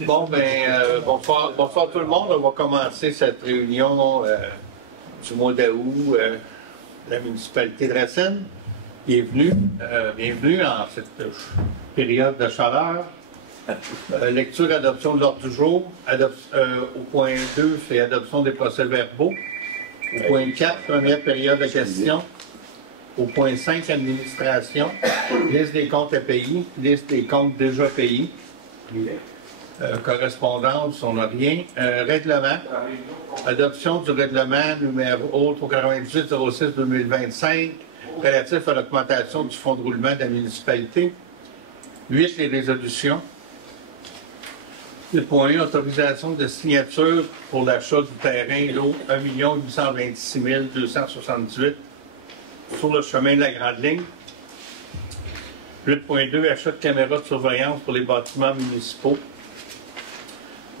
Bon, bonsoir tout le monde. On va commencer cette réunion du mois d'août la municipalité de Racine. Bienvenue en cette période de chaleur. Lecture et adoption de l'ordre du jour. Au point 2, c'est adoption des procès-verbaux. Au point 4, première période de questions. Au point 5, administration. Liste des comptes à payer. Liste des comptes déjà payés. Correspondance, on n'a rien. Règlement. Adoption du règlement numéro 398-06-2025 relatif à l'augmentation du fonds de roulement de la municipalité. 8, les résolutions. 8.1, autorisation de signature pour l'achat du terrain, lot 1 826 278 sur le chemin de la Grande Ligne. 8.2, achat de caméras de surveillance pour les bâtiments municipaux.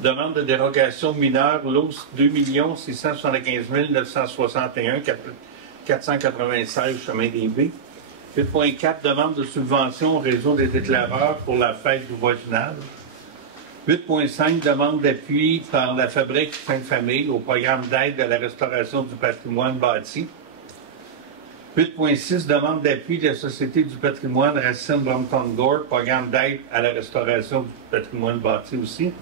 Demande de dérogation mineure, lot 2 675 961 496 chemin des Baies. 8.4, demande de subvention au réseau des déclareurs pour la fête du voisinage. 8.5, demande d'appui par la Fabrique Fin-Famille au programme d'aide à la restauration du patrimoine bâti. 8.6, demande d'appui de la Société du patrimoine Racine-Brompton-Gore, programme d'aide à la restauration du patrimoine bâti aussi.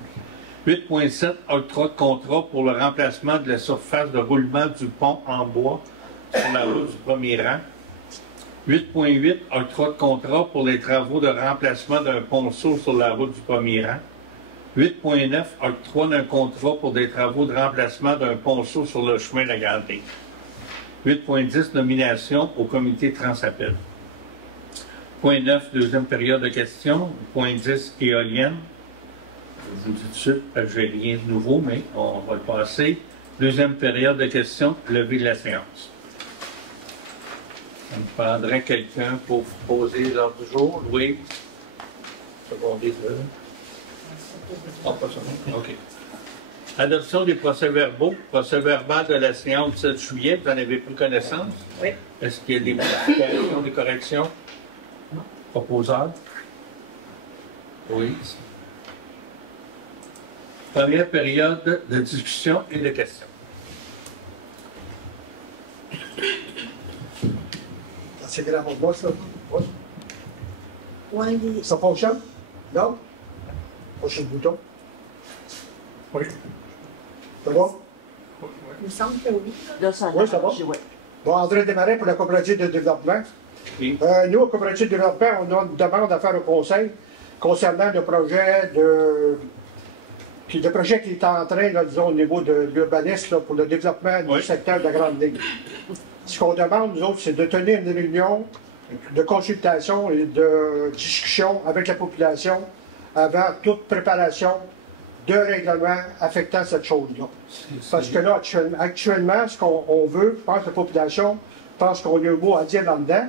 8.7, octroi de contrat pour le remplacement de la surface de roulement du pont en bois sur la route du premier rang. 8.8, octroi de contrat pour les travaux de remplacement d'un ponceau sur la route du premier rang. 8.9, octroi d'un contrat pour des travaux de remplacement d'un ponceau sur le chemin de la Grande Ligne. 8.10, nomination au comité Transappel. Point 9, deuxième période de questions. Point 10, éolienne. Je vous dis tout de suite, je n'ai rien de nouveau, mais on va le passer. Deuxième période de questions, levée de la séance. On prendrait quelqu'un pour poser l'ordre du jour. Louis. Secondé de... Oh, pas ça. OK. Adoption des procès-verbaux. Procès-verbal de la séance du 7 juillet. Vous en avez pris connaissance? Oui. Est-ce qu'il y a des modifications, des corrections? Non. Proposeur? Oui. Première période de discussion et de questions. C'est grave, on voit ça. Oui. Ça fonctionne? Non? Prochain bouton. Oui. Ça va? Il me semble que oui. Là, ça Oui, ça va? Oui. Bon, André Desmarais pour la coopérative de développement. Oui. Nous, au coopérative de développement, on a une demande à faire au conseil concernant le projet qui est en train, là, disons, au niveau de l'urbanisme pour le développement du secteur de la Grande Ligne. Ce qu'on demande, nous autres, c'est de tenir une réunion de consultation et de discussion avec la population avant toute préparation de règlement affectant cette chose-là. Parce que là, actuellement, ce qu'on veut, je pense que la population pense qu'on a un mot à dire là-dedans.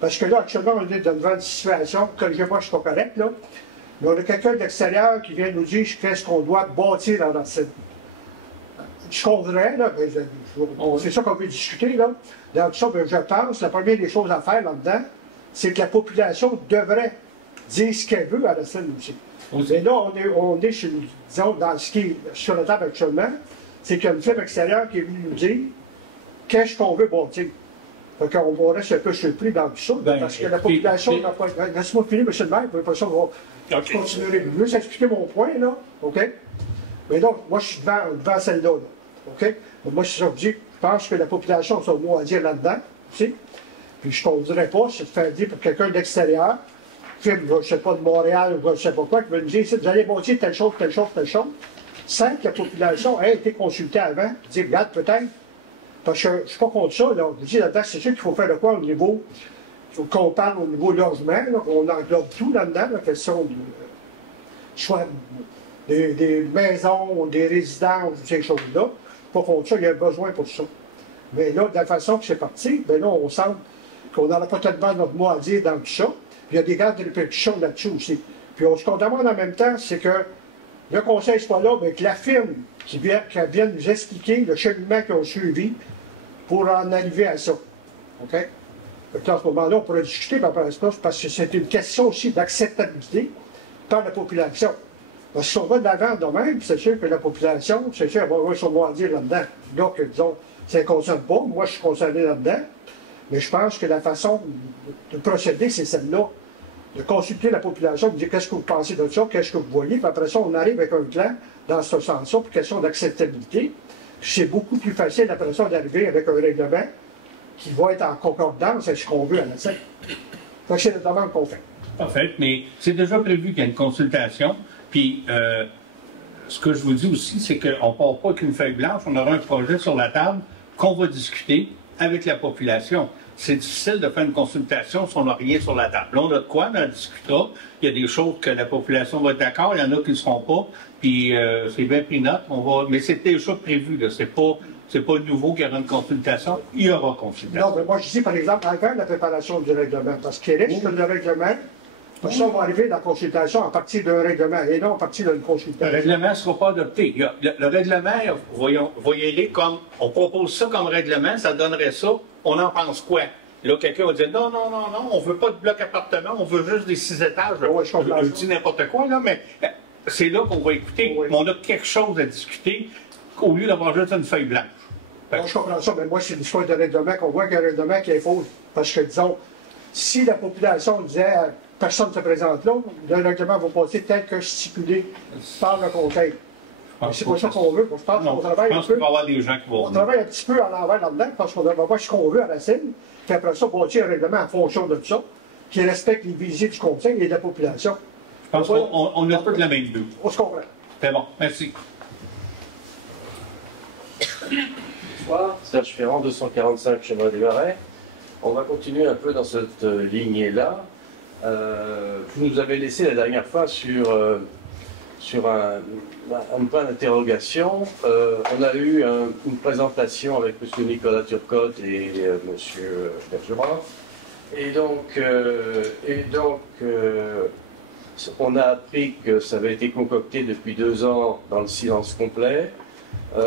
Parce que là, actuellement, on est devant une situation, corrigez-moi, je ne suis pas correct, là, mais on a quelqu'un d'extérieur qui vient nous dire qu'est-ce qu'on doit bâtir dans notre site. Ce qu'on voudrait, là, c'est ça qu'on veut discuter, là. Donc, ça, je pense, la première des choses à faire là-dedans, c'est que la population devrait dire ce qu'elle veut à la scène aussi. Mais là, on est sur, disons, dans ce qui est sur la table actuellement, c'est qu'il y a une firme extérieure qui est venue nous dire qu'est-ce qu'on veut bâtir. Fait qu'on reste un peu surpris dans tout ça, parce que la population n'a pas... Laisse-moi finir, M. le maire, pour pas ça, on va continuer. Je veux expliquer mon point, là, OK? Mais donc, moi, je suis devant celle-là, là, OK? Moi, c'est ça que je dis, je pense que la population a son mot à dire là-dedans, aussi. Puis je ne dirais pas, c'est de faire dire pour quelqu'un d'extérieur, je ne sais pas, de Montréal ou je ne sais pas quoi, qui va nous dire, vous allez bâtir telle chose, telle chose, telle chose, sans que la population ait été consultée avant, dire, regarde, peut-être, parce que je ne suis pas contre ça, là, je dis là-dedans, c'est sûr qu'il faut faire de quoi au niveau, il faut qu'on parle au niveau logement, là, on englobe tout là-dedans, la question du choix des maisons, des résidences, ces choses-là. Pas contre ça, il y a besoin pour ça. Mais là, de la façon que c'est parti, bien là, on semble qu'on n'aura pas tellement notre mot à dire dans tout ça. Puis il y a des grandes répercussions là-dessus aussi. Puis ce qu'on demande en même temps, c'est que le conseil soit là, mais que la firme qui vienne nous expliquer le cheminement qu'ils ont suivi pour en arriver à ça. OK? Donc, à ce moment-là, on pourrait discuter par rapport à ça, parce que c'est une question aussi d'acceptabilité par la population. Parce que si on va de l'avant de même, c'est sûr que la population, c'est sûr, elle va se dire là-dedans. Donc, disons, ça ne concerne pas. Moi, je suis concerné là-dedans. Mais je pense que la façon de procéder, c'est celle-là. De consulter la population, de dire qu'est-ce que vous pensez de ça, qu'est-ce que vous voyez, puis après ça, on arrive avec un plan dans ce sens-là, pour question d'acceptabilité. C'est beaucoup plus facile après ça d'arriver avec un règlement qui va être en concordance avec ce qu'on veut à la scène. Donc, c'est la demande qu'on fait. Parfait, mais c'est déjà prévu qu'il y a une consultation. Puis, ce que je vous dis aussi, c'est qu'on ne part pas qu'une feuille blanche, on aura un projet sur la table qu'on va discuter avec la population. C'est difficile de faire une consultation si on n'a rien sur la table. Là, on a de quoi, on en discutera. Il y a des choses que la population va être d'accord, il y en a qui ne seront pas. Puis, c'est bien pris note. Mais c'est déjà prévu, là. C'est pas nouveau qu'il y aura une consultation. Il y aura consultation. Non, mais moi, je dis, par exemple, avant la préparation du règlement, parce qu'il risque que le règlement, pour ça, on va arriver dans la consultation à partir d'un règlement et non à partir d'une consultation. Le règlement ne sera pas adopté. Le règlement, voyez-le comme, on propose ça comme règlement, ça donnerait ça, on en pense quoi? Là, quelqu'un va dire, non, on ne veut pas de bloc appartement, on veut juste des 6 étages. Oui, je dis n'importe quoi, là, mais c'est là qu'on va écouter. Oui. Mais on a quelque chose à discuter au lieu d'avoir juste une feuille blanche. Bon, je comprends ça, mais moi, c'est l'histoire de règlement qu'on voit qu'il y a un règlement qui est faux. Parce que, disons, si la population disait personne ne se présente là, le règlement va passer tel que stipulé par le conseil. C'est pas ça qu'on veut. Je pense qu'on travaille un peu. qu'il va y avoir des gens qui vont. On travaille un petit peu à l'envers là-dedans parce qu'on va voir ce qu'on veut à la scène. Puis après ça, bâtir un règlement en fonction de ça, qui respecte les visées du conseil et de la population. Je pense qu'on a tous la même vue. On se comprend. C'est bon, merci. Bonsoir, Serge Ferrand, 245 chemin des Marais. On va continuer un peu dans cette lignée-là. Vous nous avez laissé la dernière fois sur un point d'interrogation. On a eu une présentation avec M. Nicolas Turcotte et M. Bergeron. Et donc, on a appris que ça avait été concocté depuis 2 ans dans le silence complet.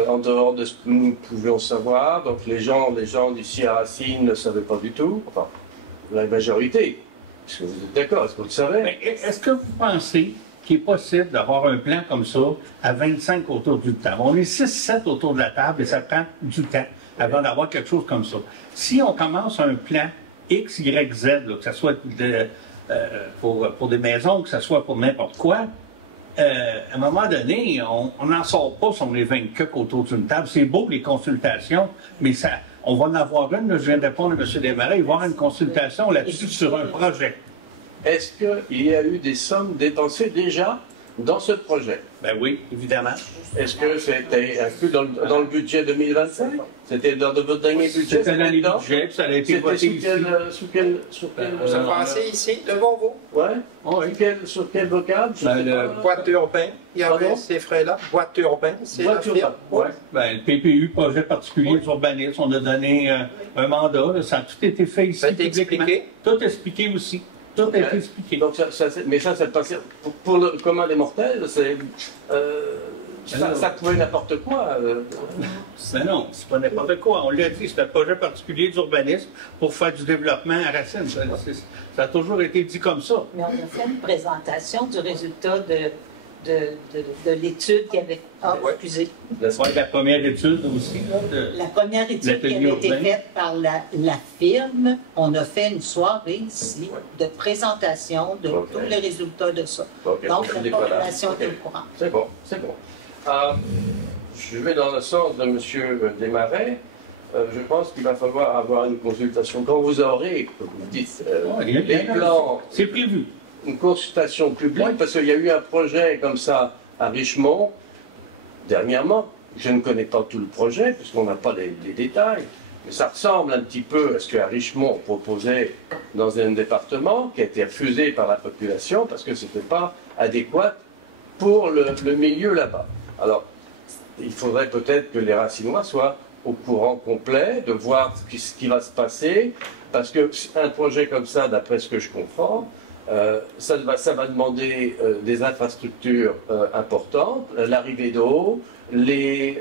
En dehors de ce que nous pouvions savoir, donc les gens d'ici à Racine ne savaient pas du tout, enfin, la majorité. Est-ce que vous êtes d'accord? Est-ce que vous le savez? Mais est-ce que vous pensez qu'il est possible d'avoir un plan comme ça à 25 autour du table? On est 6-7 autour de la table et ça prend du temps avant d'avoir quelque chose comme ça. Si on commence un plan X, Y, Z, là, que ce soit pour des maisons, que ce soit pour n'importe quoi, à un moment donné, on n'en sort pas si on est 24 autour d'une table. C'est beau, les consultations, mais ça, on va en avoir une. Là, je viens de répondre à M. Desmarais, il va y avoir une consultation là-dessus sur un projet. Est-ce qu'il y a eu des sommes dépensées déjà dans ce projet? Ben oui, évidemment. Est-ce que c'était inclus dans le budget 2025? C'était dans votre dernier budget? C'était dans les budgets, puis ça a été voté ici. Sous quel Ça passait ici, devant vous. Ouais. Oui. Sur quel vocable? Boîte urbain, il y avait ces frais-là. Boîte urbain, c'est la firme. Ouais. Ben, le PPU, projet particulier d'urbanisme, on a donné un mandat, là, ça a tout été fait ici. Ça a été expliqué? Tout expliqué aussi. Tout a été expliqué. Donc mais ça passé pour le commun des mortels, ça pouvait n'importe quoi. Ben non, c'est pas n'importe quoi. On l'a dit, c'est un projet particulier d'urbanisme pour faire du développement à Racine. Ça a toujours été dit comme ça. Mais on a fait une présentation du résultat de l'étude qui avait... excusez. La première étude aussi. Là, La première étude qui avait été faite par la firme, on a fait une soirée ici de présentation de tous les résultats de ça. Donc, la population est au courant. C'est bon, c'est bon. Je vais dans le sens de M. Desmarais. Je pense qu'il va falloir avoir une consultation. Quand vous aurez, comme vous dites, les plans... C'est prévu. Une consultation publique, parce qu'il y a eu un projet comme ça à Richemont, dernièrement. Je ne connais pas tout le projet, puisqu'on n'a pas les détails, mais ça ressemble un petit peu à ce qu'à Richemont on proposait dans un département, qui a été refusé par la population, parce que ce n'était pas adéquat pour le milieu là-bas. Alors, il faudrait peut-être que les Racinois soient au courant complet, de voir ce qui va se passer, parce qu'un projet comme ça, d'après ce que je comprends, ça va demander des infrastructures importantes, l'arrivée d'eau, les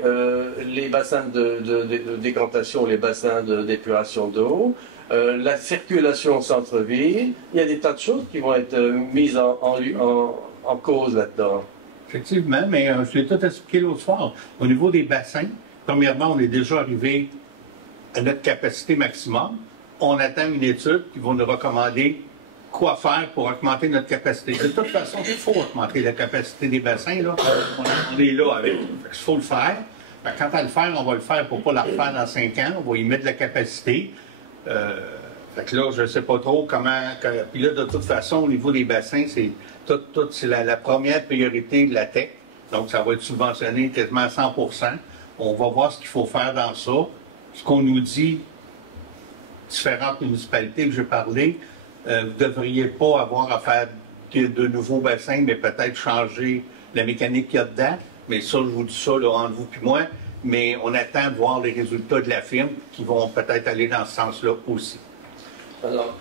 bassins de décantation, les bassins d'épuration d'eau, la circulation au centre-ville. Il y a des tas de choses qui vont être mises en cause là-dedans. Effectivement, mais je l'ai tout expliqué l'autre soir. Au niveau des bassins, premièrement, on est déjà arrivé à notre capacité maximum. On attend une étude qui va nous recommander quoi faire pour augmenter notre capacité. De toute façon, il faut augmenter la capacité des bassins. Là. On est là avec. Il faut le faire. Quant à le faire, on va le faire pour ne pas la refaire dans 5 ans. On va y mettre de la capacité. Fait que là, je ne sais pas trop comment... Puis là, de toute façon, au niveau des bassins, c'est c'est la première priorité de la TEC. Donc, ça va être subventionné quasiment à 100%. On va voir ce qu'il faut faire dans ça. Ce qu'on nous dit, différentes municipalités que j'ai parlé, vous ne devriez pas avoir à faire de nouveaux bassins, mais peut-être changer la mécanique qu'il y a dedans. Mais ça, je vous dis ça là, entre vous et moi. Mais on attend de voir les résultats de la firme qui vont peut-être aller dans ce sens-là aussi. Alors,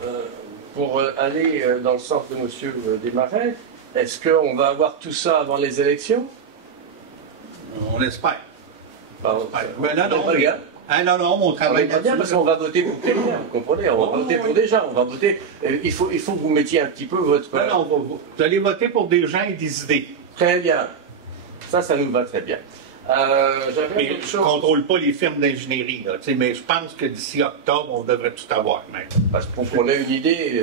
pour aller dans le sens de M. Desmarais, est-ce qu'on va avoir tout ça avant les élections? On l'espère. Pardon. Mais non, on travaille bien parce qu'on va voter pour quelqu'un, vous comprenez? On va voter pour des gens, on va voter... Il faut que vous mettiez un petit peu votre... Non, vous allez voter pour des gens et des idées. Très bien. Ça nous va très bien. Mais je ne contrôle pas les firmes d'ingénierie, mais je pense que d'ici octobre, on devrait tout avoir. Même. Parce qu'on a une idée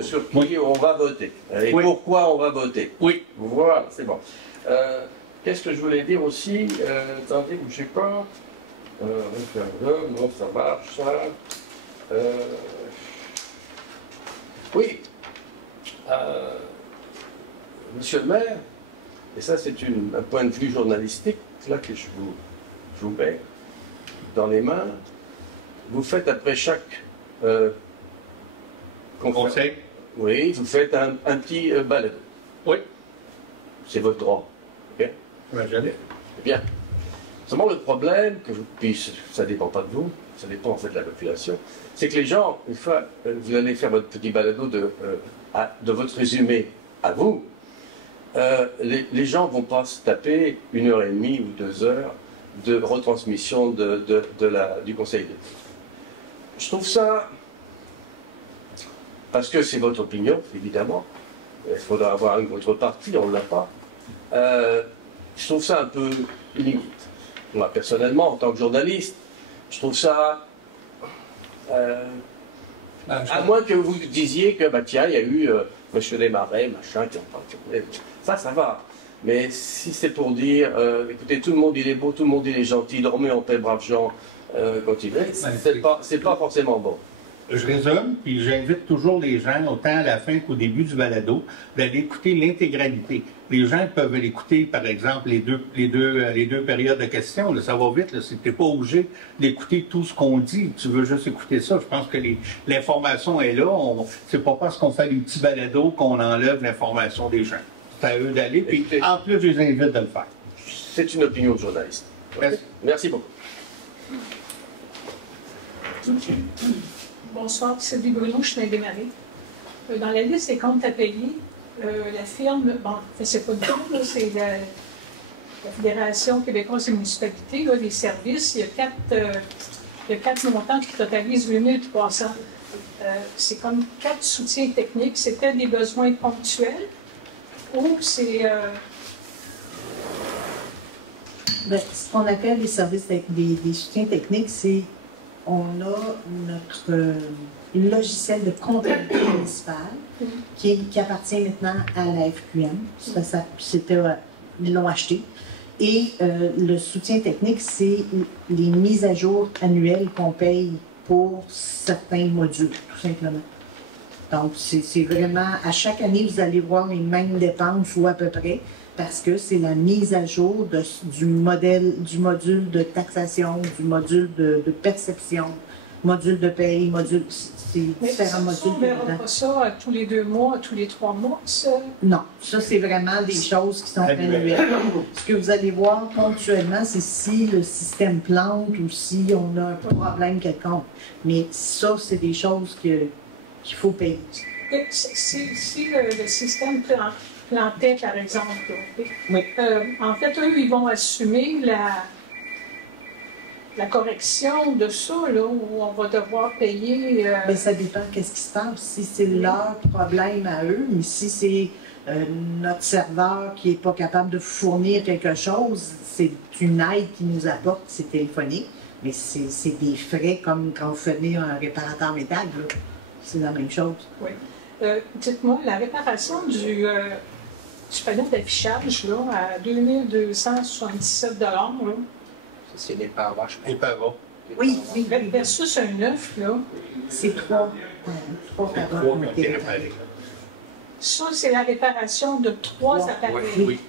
sur qui on va voter et pourquoi on va voter. Oui. Voilà, c'est bon. Qu'est-ce que je voulais dire aussi? Attendez, bougez pas. Non, ça marche, ça. Oui. Monsieur le maire, et ça c'est un point de vue journalistique, là que je vous mets dans les mains, vous faites après chaque conseil, oui, vous faites un petit balado. Oui. C'est votre droit. Ok? Imagine. Bien. Seulement le problème, puis ça ne dépend pas de vous, ça dépend en fait de la population, c'est que les gens, une fois vous allez faire votre petit balado de votre résumé à vous, les gens ne vont pas se taper 1h30 ou 2 heures de retransmission du Conseil d'État. Je trouve ça, parce que c'est votre opinion, évidemment, il faudra avoir une contrepartie, on ne l'a pas, je trouve ça un peu limite. Moi, personnellement, en tant que journaliste, je trouve ça... à moins que vous disiez que, tiens, il y a eu M. Desmarais, machin, qui en parle. Ça va. Mais si c'est pour dire, écoutez, tout le monde il est beau, tout le monde il est gentil, dormez en paix, braves gens, quand il est, c'est pas forcément bon. Je résume, puis j'invite toujours les gens, autant à la fin qu'au début du balado, d'aller écouter l'intégralité. Les gens peuvent l'écouter, par exemple, les deux périodes de questions. Là, ça va vite, tu n'es pas obligé d'écouter tout ce qu'on dit. Tu veux juste écouter ça. Je pense que l'information est là. C'est pas parce qu'on fait les petits balados qu'on enlève l'information des gens. C'est à eux d'aller, puis en plus, je les invite de le faire. C'est une opinion de journaliste. Merci. Merci beaucoup. Bonsoir, Sylvie Bruno, je suis démarré. Dans la liste des comptes à payer, la firme, bon, c'est pas du tout, c'est la Fédération québécoise des municipalités, là, les services, il y a 4 montants qui totalisent 8 300. C'est comme 4 soutiens techniques. C'était des besoins ponctuels ou c'est... Ce qu'on appelle les services, des soutiens techniques, c'est on a notre logiciel de comptabilité municipale qui appartient maintenant à la FQM. Ils l'ont acheté. Et le soutien technique, c'est les mises à jour annuelles qu'on paye pour certains modules, tout simplement. Donc, c'est vraiment, à chaque année, vous allez voir les mêmes dépenses ou à peu près, parce que c'est la mise à jour du module de taxation, du module de perception, module de paye, c'est différents modules. On ne verra pas ça tous les 2 mois, tous les 3 mois, ça? Non, ça c'est vraiment des choses qui sont annuelles. Ce que vous allez voir ponctuellement, c'est si le système plante ou si on a un problème quelconque. Mais ça, c'est des choses qu'il faut payer. Si le système plantait, par exemple, oui. En fait, eux, ils vont assumer la correction de ça, là, où on va devoir payer... Bien, ça dépend qu'est-ce qui se passe. Si c'est leur problème à eux, mais si c'est notre serveur qui n'est pas capable de fournir quelque chose, c'est une aide qui nous apporte, c'est téléphonique, mais c'est des frais comme quand vous faites venir un réparateur métal, c'est la même chose. Oui. Dites-moi, la réparation du panneau d'affichage à 2277 $, là, c'est les paroches. Et pas bon. Oui, oui, versus un neuf, là, c'est trois parois qui ont été réparés. Ça, c'est la réparation de 3 appareils. Oui.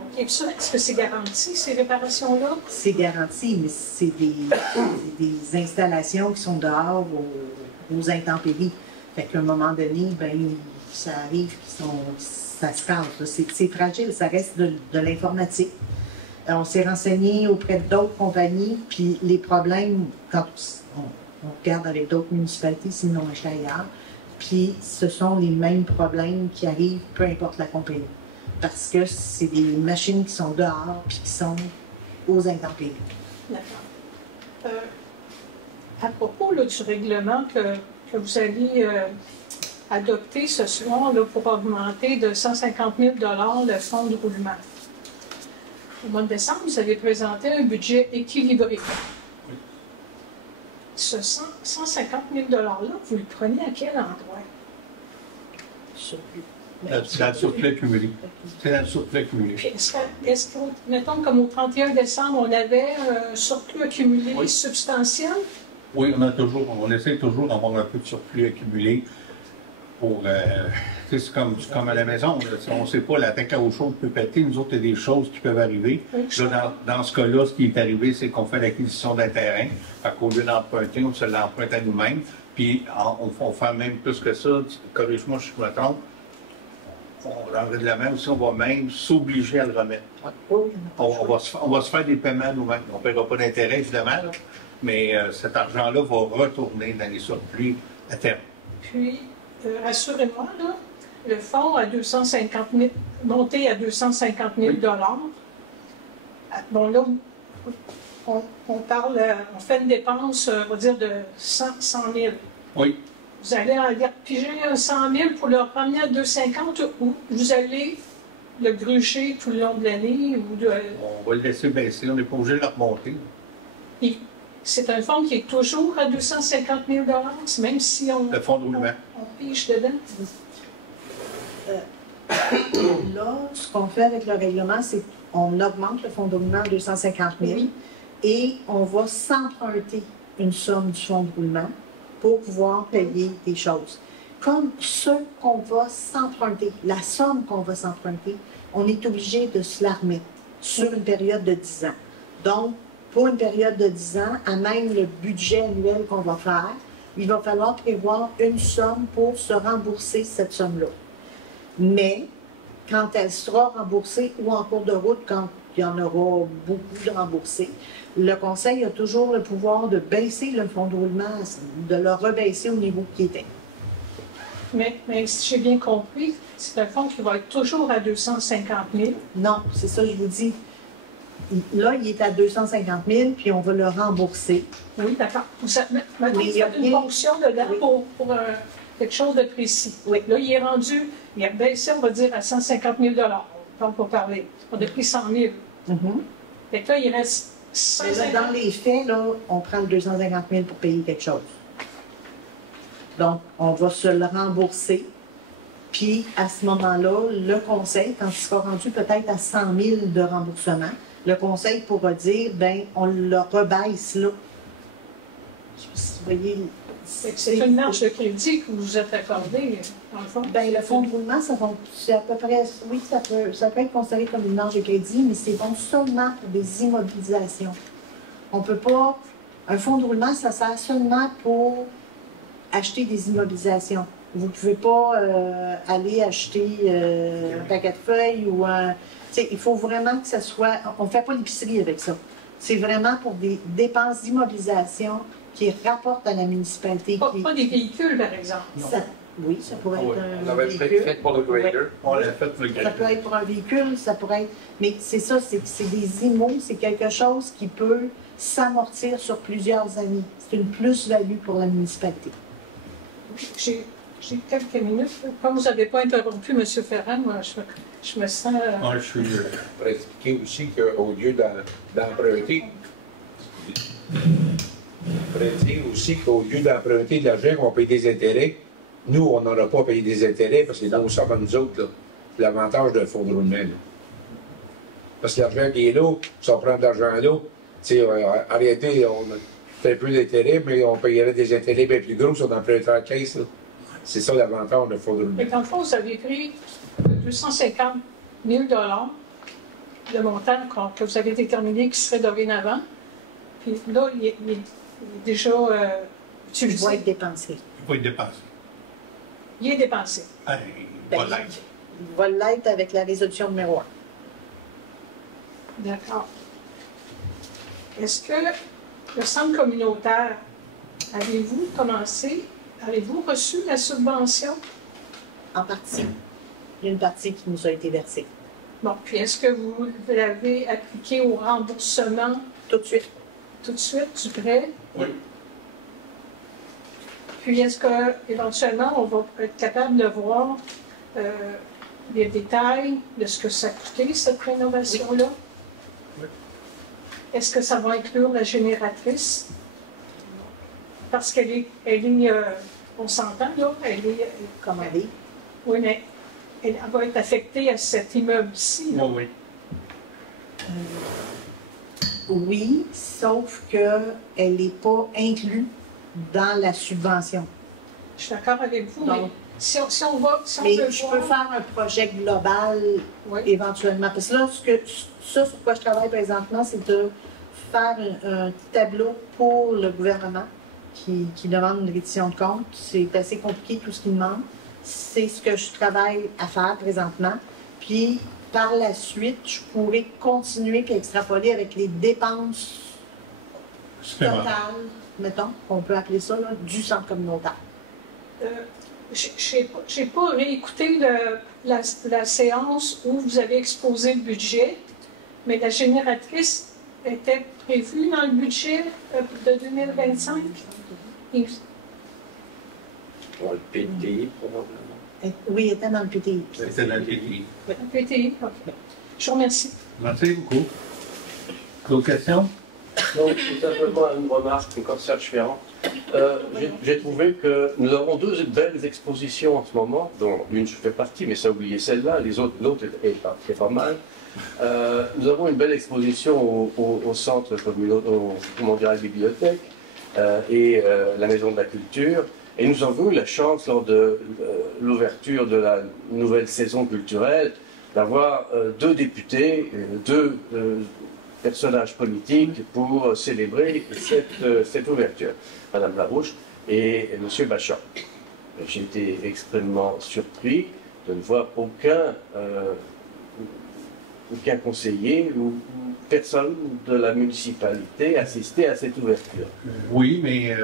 OK. Puis ça, est-ce que c'est garanti, ces réparations-là? C'est garanti, mais c'est des installations qui sont dehors aux intempéries. Fait qu'à un moment donné, ben, ça arrive, ça se casse. C'est fragile, ça reste de l'informatique. On s'est renseigné auprès d'autres compagnies, puis les problèmes, quand on regarde avec d'autres municipalités, sinon on ailleurs, puis ce sont les mêmes problèmes qui arrivent, peu importe la compagnie. Parce que c'est des machines qui sont dehors, puis qui sont aux intempéries. D'accord. À propos là, du règlement que vous allez adopter ce soir là, pour augmenter de 150 000 $ le fonds de roulement. Au mois de décembre, vous avez présenté un budget équilibré. Ce 150 000 $-là, vous le prenez à quel endroit? Surplus. C'est dans le surplus accumulé. C'est dans le surplus accumulé. Est-ce que, mettons, comme au 31 décembre, on avait un surplus accumulé substantiel? Oui, on essaie toujours d'avoir un peu de surplus accumulé pour. C'est comme à la maison, on ne sait pas, la tank à eau chaude peut péter, nous autres, il y a des choses qui peuvent arriver. Là, dans ce cas-là, ce qui est arrivé, c'est qu'on fait l'acquisition d'un terrain. Au lieu d'emprunter, on se l'emprunte à nous-mêmes. Puis on fait même plus que ça, corrige-moi si je me trompe, de la même, si on va même s'obliger à le remettre. On va se faire des paiements nous-mêmes. On ne paiera pas d'intérêt, évidemment, là, mais cet argent-là va retourner dans les surplus à terme. Puis, rassurez-moi, là, le fonds à 250 000, monté à 250 000 $. Bon, là, on parle, on fait une dépense, on va dire, de 100 000. Oui. Vous allez aller piger 100 000 pour le ramener à 250 ou vous allez le gruger tout le long de l'année? On va le laisser baisser, on n'est pas obligé de le remonter. Puis, c'est un fonds qui est toujours à 250 000 $, même si le fonds de roulement. On pige dedans? Là, ce qu'on fait avec le règlement, c'est qu'on augmente le fonds de roulement à 250 000 et on va s'emprunter une somme du fonds de roulement pour pouvoir payer des choses. Comme ce qu'on va s'emprunter, la somme qu'on va s'emprunter, on est obligé de se la remettre sur une période de 10 ans. Donc, pour une période de 10 ans, à même le budget annuel qu'on va faire, il va falloir prévoir une somme pour se rembourser cette somme-là. Mais, quand elle sera remboursée ou en cours de route, quand il y en aura beaucoup de remboursés, le Conseil a toujours le pouvoir de baisser le fonds de roulement, de le rebaisser au niveau qui était. Mais si j'ai bien compris, c'est un fonds qui va être toujours à 250 000. Non, c'est ça que je vous dis. Là, il est à 250 000, puis on va le rembourser. Oui, d'accord. Maintenant, il y a une fonction dedans pour quelque chose de précis. Oui. Là, il est rendu, il a baissé, on va dire, à 150 000 $. Donc, pour parler. On a pris 100 000. Fait que là, il reste 150 000. Dans les faits, là, on prend le 250 000 pour payer quelque chose. Donc, on va se le rembourser. Puis, à ce moment-là, le Conseil, quand il sera rendu peut-être à 100 000 de remboursement, le Conseil pourra dire, bien, on le rebaisse là. Je sais pas si vous voyez. C'est une marge de crédit que vous vous êtes accordée, dans le fond. Bien, le fonds de roulement, c'est à peu près, oui, ça peut être considéré comme une marge de crédit, mais c'est bon seulement pour des immobilisations. On ne peut pas. Un fonds de roulement, ça sert seulement pour acheter des immobilisations. Vous ne pouvez pas aller acheter un paquet de feuilles ou un. Il faut vraiment que ça soit. On ne fait pas l'épicerie avec ça. C'est vraiment pour des dépenses d'immobilisation qui rapportent à la municipalité. Pas des véhicules, par exemple. Oui, ça pourrait être un on avait véhicule. fait pour le grader. Oui. On l'a fait pour le grader. Ça peut être pour un véhicule, ça pourrait être. Mais c'est ça, c'est des immos, c'est quelque chose qui peut s'amortir sur plusieurs années. C'est une plus-value pour la municipalité. J'ai J'ai quelques minutes. Comme vous n'avez pas interrompu M. Ferrand, moi, je me sens... Moi, je suis... Pour expliquer aussi qu'au lieu d'emprunter, de l'argent, on paye des intérêts. Nous, on n'aura pas payé des intérêts parce que c'est dans nos sommes à nous autres, là. L'avantage d'un fonds de roulement. Là. Parce que l'argent qui est là, si on prend de l'argent là, en réalité, on fait un peu d'intérêt, mais on payerait des intérêts bien plus gros si on empruntait la caisse. C'est ça l'avantage d'un fonds de roulement. Mais dans le fond, vous avez pris 250 000 $, le montant que vous avez déterminé qui serait dorénavant. Puis là, il est déjà Tu utilisé. vas être dépensé. Il va être dépensé. Il est dépensé. Il va l'être. Il va l'être avec la résolution numéro 1. D'accord. Est-ce que le centre communautaire, avez-vous reçu la subvention? En partie. Il y a une partie qui nous a été versée. Bon, puis est-ce que vous l'avez appliqué au remboursement Tout de suite. tout de suite du prêt? Oui. Puis est-ce qu'éventuellement, on va être capable de voir les détails de ce que ça a coûté, cette rénovation-là? Oui. Est-ce que ça va inclure la génératrice? Parce qu'elle est, on s'entend là, elle est Commandé. Oui, mais elle va être affectée à cet immeuble-ci. Oui, oui. Oui, sauf qu'elle n'est pas inclue dans la subvention. Je suis d'accord avec vous, mais Donc, si on va... Si on mais veut je voir- peux faire un projet global Oui. éventuellement. Parce que là, sur quoi je travaille présentement, c'est de faire un tableau pour le gouvernement qui demande une reddition de compte. C'est assez compliqué tout ce qu'il demande. C'est ce que je travaille à faire présentement. Puis, par la suite, je pourrais continuer et extrapoler avec les dépenses totales, mettons, on peut appeler ça, là, du centre communautaire. Je n'ai pas réécouté la séance où vous avez exposé le budget, mais la génératrice était prévue dans le budget de 2025. Pour le PTI, probablement. Oui, elle était dans le PTI. C'est dans le pays. PTI, ok. Je vous remercie. Merci beaucoup. D'autres questions? Donc, c'est simplement une remarque, comme Serge Ferrand. J'ai trouvé que nous avons deux belles expositions en ce moment, dont l'une je fais partie, mais ça a oublié celle-là, l'autre est pas mal. Nous avons une belle exposition au centre communautaire, à la bibliothèque et la maison de la culture. Et nous avons eu la chance, lors de l'ouverture de la nouvelle saison culturelle, d'avoir deux députés, deux personnages politiques pour célébrer cette ouverture. Madame Larouche et Monsieur Bachand. J'ai été extrêmement surpris de ne voir aucun conseiller ou personne de la municipalité assister à cette ouverture. Oui, mais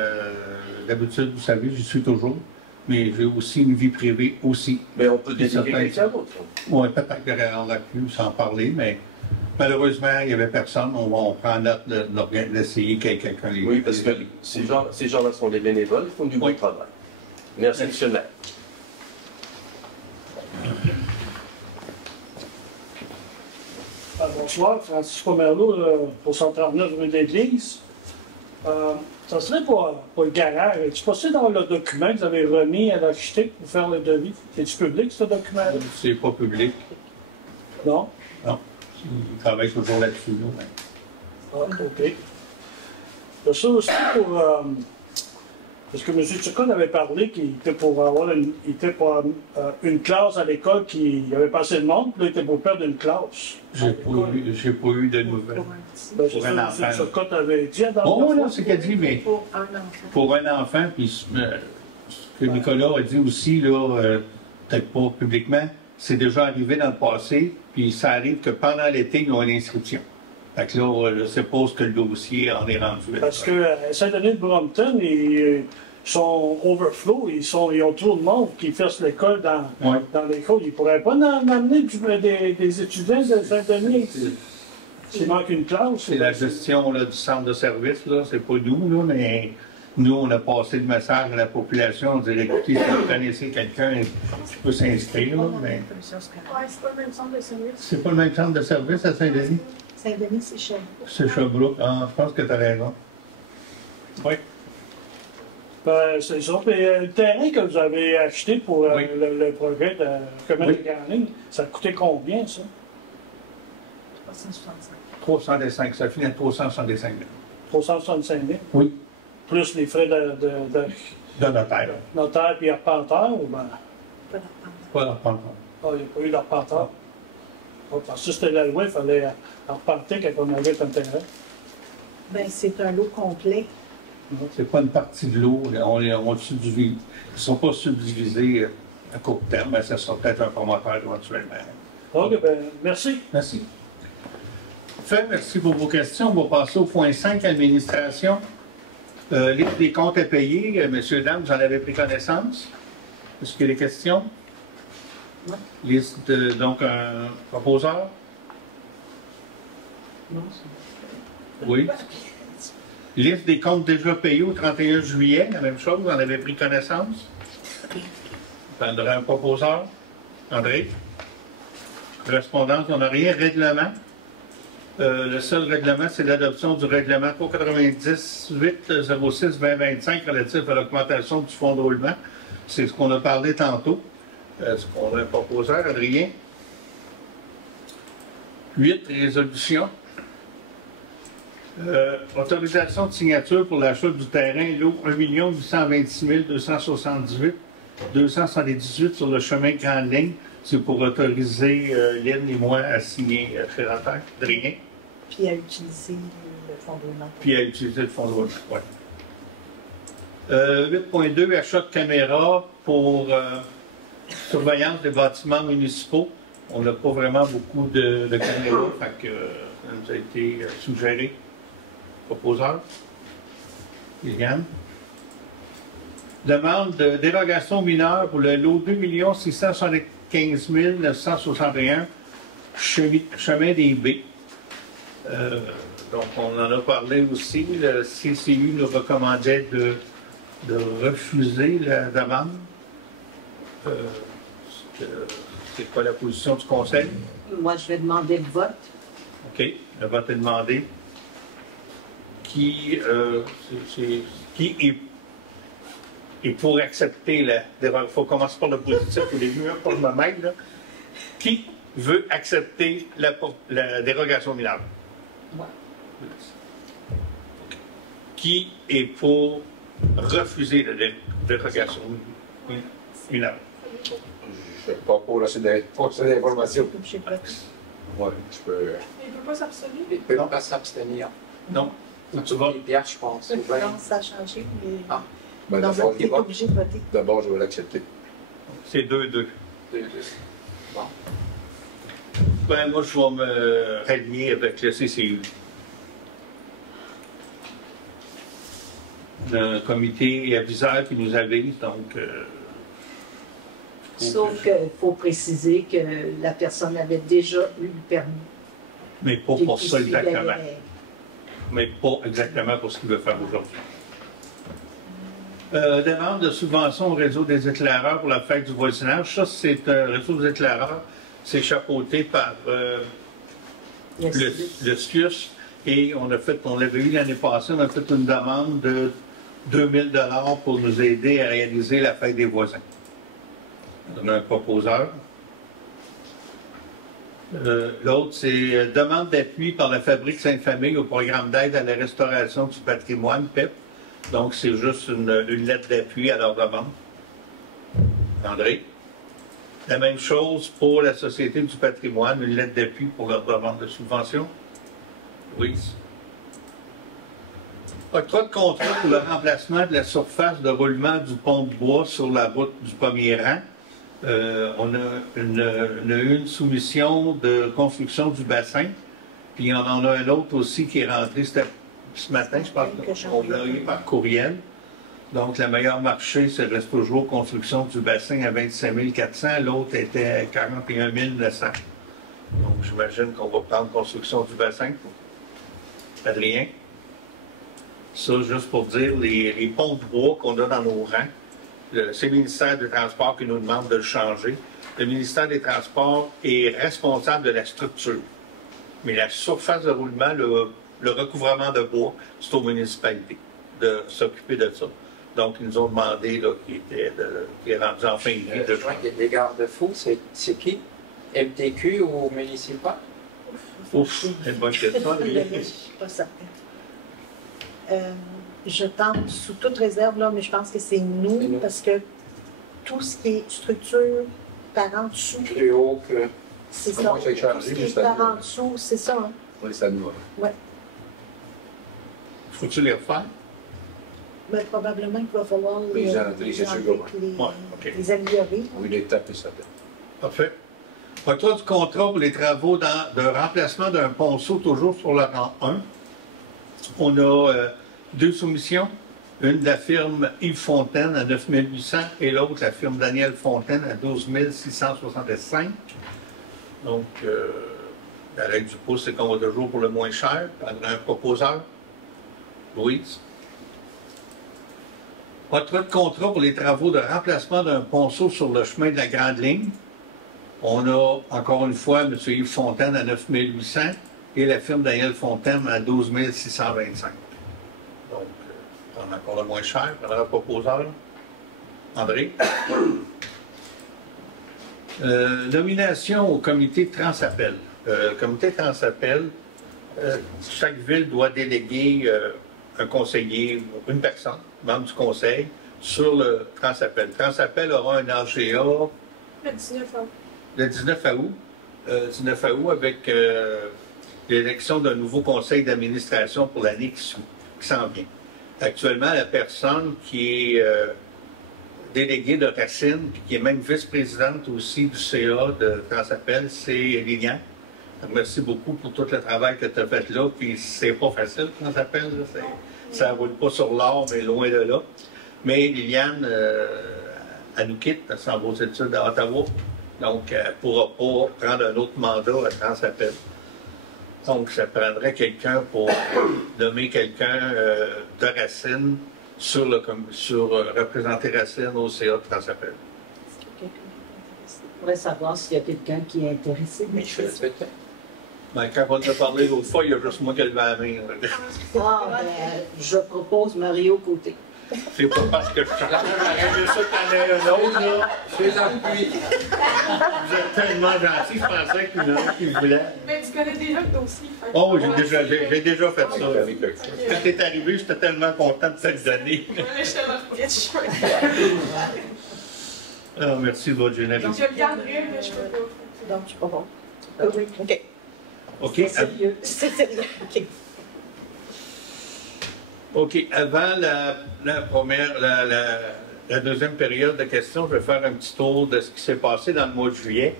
d'habitude, vous savez, j'y suis toujours. Mais j'ai aussi une vie privée aussi. Mais on peut Puis dédier certains- quelqu'un d'autre. Oui, peut-être qu'on aurait pu s'en parler, mais malheureusement, il n'y avait personne. On prend note d'essayer quelqu'un. Oui, parce que ces gens-là sont des bénévoles, ils font du bon Oui. travail. Merci, monsieur le maire. Bonsoir, Francisco Merlot, pour 139 rue d'Église. Ça serait pour le garage. Est-ce possible d'avoir le document que vous avez remis à l'architecte pour faire le devis? C'est-tu public, ce document-là? C'est pas public. Non? Non. Il travaille toujours là-dessus. Là, mais... Ah, OK. De ça aussi pour... parce que M. Turcot avait parlé qu'il était pour avoir une classe à l'école qui avait pas assez de monde, puis là, il était pour perdre une classe. J'ai pas eu de nouvelles. Ben, c'est Pour un ça, enfant. M. Turcot avait dit à Oh, non, c'est qu'elle dit, mais Pour un enfant. pour un enfant, puis ce que Nicolas a dit aussi, là, peut-être pas publiquement, c'est déjà arrivé dans le passé, puis ça arrive que pendant l'été, ils ont une inscription. Fait que là, je suppose que le dossier en est rendu. Parce que Saint-Denis de Brompton, ils sont overflow, ils ont trop de monde qui fait l'école dans l'école. Ils ne pourraient pas amener des étudiants de Saint-Denis. S'il manque une classe. C'est la gestion là, du centre de service, là, c'est pas nous, là, mais Nous, on a passé le message à la population, on disait, écoutez, si vous connaissez quelqu'un qui peut s'inscrire, mais... Ouais, c'est pas le même centre de service. C'est pas le même centre de service à Saint-Denis? Saint-Denis, c'est Sherbrooke. C'est Sherbrooke. Ah, je pense que tu as raison. Oui. Ben, c'est ça. Puis, le terrain que vous avez acheté pour Oui. le projet de commerce Oui. de grande ligne, ça a coûté combien, ça? 365. 365, ça finit à 365 000. 365 000? Oui. Plus les frais de De notaire. notaire puis arpenteur, ou ben... Pas d'arpenteur. Pas d'arpenteur. Ah, il n'y a pas eu d'arpenteur. Ah, parce que c'était la loi, il fallait arpenter quand on avait un terrain. Ben, c'est un lot complet. C'est pas une partie de l'eau. Ils ne sont pas subdivisés à court terme, mais ça sera peut-être un promoteur éventuellement. OK, ben, merci. Merci. Fait, merci pour vos questions. On va passer au point 5, administration. Liste des comptes à payer. Messieurs, dames, vous en avez pris connaissance? Est-ce qu'il y a des questions? Oui. Liste de, donc, un proposeur? Non, Oui. Liste des comptes déjà payés au 31 juillet, la même chose, vous en avez pris connaissance? Prendrait un proposeur? André? Correspondance, on n'a rien. Règlement? Le seul règlement, c'est l'adoption du règlement 398-06-2025 relatif à l'augmentation du fonds de roulement. C'est ce qu'on a parlé tantôt. Est-ce qu'on a un proposeur, Adrien? 8, résolution. Autorisation de signature pour l'achat du terrain, lot 1 826 278 sur le chemin Grande Ligne. C'est pour autoriser Lynn et moi à signer Ferrantaire. Adrien? Puis à utiliser le fonds de roulement. Puis à utiliser le fonds de roulement, oui. 8.2, achat de caméras pour surveillance des bâtiments municipaux. On n'a pas vraiment beaucoup de caméras, fait que ça nous a été suggéré. Proposeur? Liliane? Demande de dérogation mineure pour le lot 2 675 961 chemin des Baies. Donc, on en a parlé aussi. Le CCU nous recommandait de refuser la demande. C'est quoi la position du Conseil? Moi, je vais demander le vote. OK. Le vote est demandé. Qui est pour accepter la dérogation? Il faut commencer par le positif au début, hein, pour me mettre, là. Qui veut accepter la dérogation mineure? Moi. Qui est pour refuser la dérogation mineure? Je ne sais pas pour cette information. J'ai pas dit. Oui, je peux. Il ne peut pas s'abstenir. Il ne peut pas s'abstenir. Non. Tu vas. Pierre, je pense. ou bien- Non, ça a changé, mais. Ah. Ben, Donc, d'abord, vous êtes obligé de voter. d'abord, je vais l'accepter. C'est 2-2. Bon. Ben, moi, je vais me rallier avec le CCU. Un comité aviseur qui nous avise, donc. Sauf qu'il faut préciser que la personne avait déjà eu le permis. Mais pas pour ça exactement. Mais pas exactement pour ce qu'il veut faire aujourd'hui. Demande de subvention au réseau des éclaireurs pour la fête du voisinage. Ça, c'est un réseau des éclaireurs. C'est chapeauté par le SCIUS. Et on l'avait eu l'année passée, on a fait une demande de 2000 $ pour nous aider à réaliser la fête des voisins. On a un proposeur. L'autre, c'est demande d'appui par la Fabrique Sainte-Famille au programme d'aide à la restauration du patrimoine, PEP. Donc, c'est juste une lettre d'appui à leur demande. André? La même chose pour la Société du patrimoine, une lettre d'appui pour leur demande de subvention. Oui. Octroi de contrat pour le remplacement de la surface de roulement du pont de bois sur la route du premier rang. On a une soumission de construction du bassin, puis on en a un autre aussi qui est rentré ce matin, je pense qu'on l'a eu par courriel. Donc, le meilleur marché, c'est reste toujours construction du bassin à 25 400, l'autre était à 41 900. Donc, j'imagine qu'on va prendre construction du bassin. Adrien? Ça, juste pour dire, les ponts de bois qu'on a dans nos rangs, c'est le ministère des Transports qui nous demande de le changer. Le ministère des Transports est responsable de la structure. Mais la surface de roulement, le recouvrement de bois, c'est aux municipalités de s'occuper de ça. Donc, ils nous ont demandé, là, qui est rendu en fin de vie, de changer. Les garde-fous, c'est qui? MTQ ou municipal? Ouf, c'est une bonne question. Je ne suis pas certaine. Je tente sous toute réserve, là, mais je pense que c'est nous, parce que tout ce qui est structure par en dessous, Plus haut que... c'est ça. Comment ça a Tout changé, ce qui mais est c'est à par nous. en dessous, c'est ça. Hein? Oui, c'est à nous. Ouais. Faut-tu les refaire? Mais probablement qu'il va falloir Les entrées, c'est sûr que oui. Ouais, OK. les améliorer. Oui, les taper ça. Parfait. Octroi du contrat pour les travaux de remplacement d'un ponceau toujours sur le rang 1. On a deux soumissions. Une de la firme Yves Fontaine à 9 800 et l'autre la firme Daniel Fontaine à 12 665. Donc, la règle du pouce, c'est qu'on va toujours pour le moins cher. On a un proposeur. Louise. Octroi de contrat pour les travaux de remplacement d'un ponceau sur le chemin de la Grande Ligne. On a, encore une fois, M. Yves Fontaine à 9 800 et la firme Daniel Fontaine à 12 625. Donc, on a encore le moins cher. On a un proposeur. André. Nomination au comité Transappel. Le comité Transappel, chaque ville doit déléguer un conseiller, une personne, membre du conseil, sur le Transappel. Transappel aura un AGA Le 19 août. le 19 août. 19 août avec l'élection d'un nouveau conseil d'administration pour l'année qui s'en vient. Actuellement, la personne qui est déléguée de Racine, puis qui est même vice-présidente aussi du CA de Transappel, c'est Liliane. Merci beaucoup pour tout le travail que tu as fait là, puis c'est pas facile, Transappel, ça ne roule pas sur l'or, mais loin de là. Mais Liliane, elle nous quitte, elle s'en va aux études à Ottawa. Donc, elle ne pourra pas prendre un autre mandat à Transappel. Donc, ça prendrait quelqu'un pour nommer quelqu'un de Racine sur représenter Racine au CA de Transappel. Je voudrais savoir s'il y a quelqu'un qui est intéressé. Mais je fais le spectacle. Ben, quand on a parlé l'autre fois, il y a juste moi qui ai levé la main. Ah, ben, je propose Mario Côté. C'est pas parce que je chante. J'aurais ça t'en aies un autre, là. Je fais l'appui. Vous êtes tellement gentil, je pensais qu'il y en a un qui voulait. Mais tu connais déjà le dossier. Oh, j'ai déjà fait ça. Avec le Quand t'es arrivé, j'étais tellement content de te le donner. Je te le Ah, merci de votre générosité. Je le garderai, mais je peux pas. Donc, je peux voir. Oui, OK. OK. Sérieux. C'est sérieux. OK. OK. Avant la deuxième période de questions, je vais faire un petit tour de ce qui s'est passé dans le mois de juillet.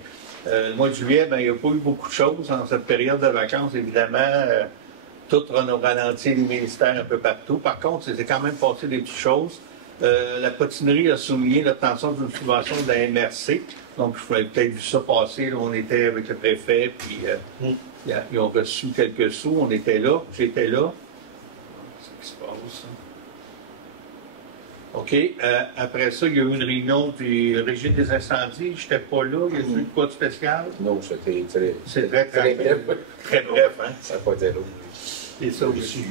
Le mois de juillet, ben, il n'y a pas eu beaucoup de choses dans cette période de vacances, évidemment. Tout a ralenti les ministères un peu partout. Par contre, c'était quand même passé des petites choses. La potinerie a souligné l'obtention d'une subvention de la MRC. Donc, je pourrais peut-être vu ça passer. Là, on était avec le préfet, puis ils ont reçu quelques sous. On était là, j'étais là. C'est ce qui se passe. OK. Après ça, il y a eu une réunion du régime des incendies. Je n'étais pas là. Il y a eu quoi de spécial? Non, c'était très, C'est très bref. très bref, hein? Ça n'a pas été long. Et ça Aussi, aussi.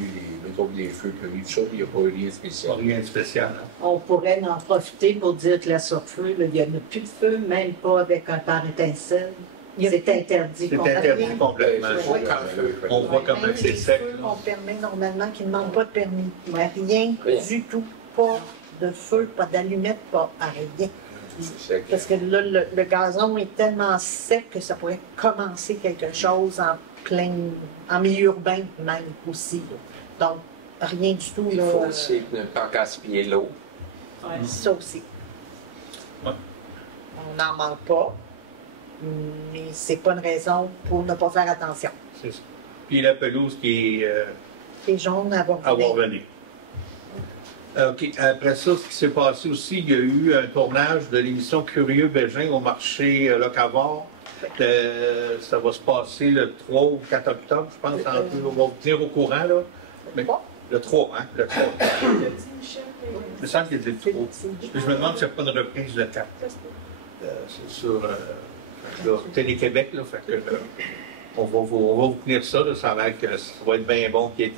mettons des feux, puis tout ça, il n'y a pas eu rien de Pas spécial. rien de spécial. Hein? On pourrait en profiter pour dire que la surfeu, là, il n'y en a plus de feu, même pas avec un par étincelle. C'est interdit. C'est complètement. interdit complètement. Oui. On voit comment Même c'est les sec. feux là. qu'on permet normalement, qui ne demandent pas de permis. Mais rien Rien. du tout. Pas de feu, pas d'allumette, pas rien. C'est sec. Parce que là, le gazon est tellement sec que ça pourrait commencer quelque chose en milieu urbain même aussi. Là. Donc, rien du tout. Il Là, faut aussi ne pas gaspiller l'eau. ça aussi. Ouais. On n'en manque pas, mais c'est pas une raison pour ne pas faire attention. C'est ça. Puis la pelouse qui est Les jaunes à à voir venir. OK. Après ça, ce qui s'est passé aussi, il y a eu un tournage de l'émission Curieux Bégin au marché Locavor. Ça va se passer le 3 ou 4 octobre, je pense. On va venir au courant, là. Mais Le 3, hein? Le 3. Je me sens qu'il y a des 3. Je me demande s'il n'y a pas de reprise de 4. C'est sur Télé-Québec, là. Fait que, on va vous tenir ça, là, ça a l'air que ça va être bien bon. M.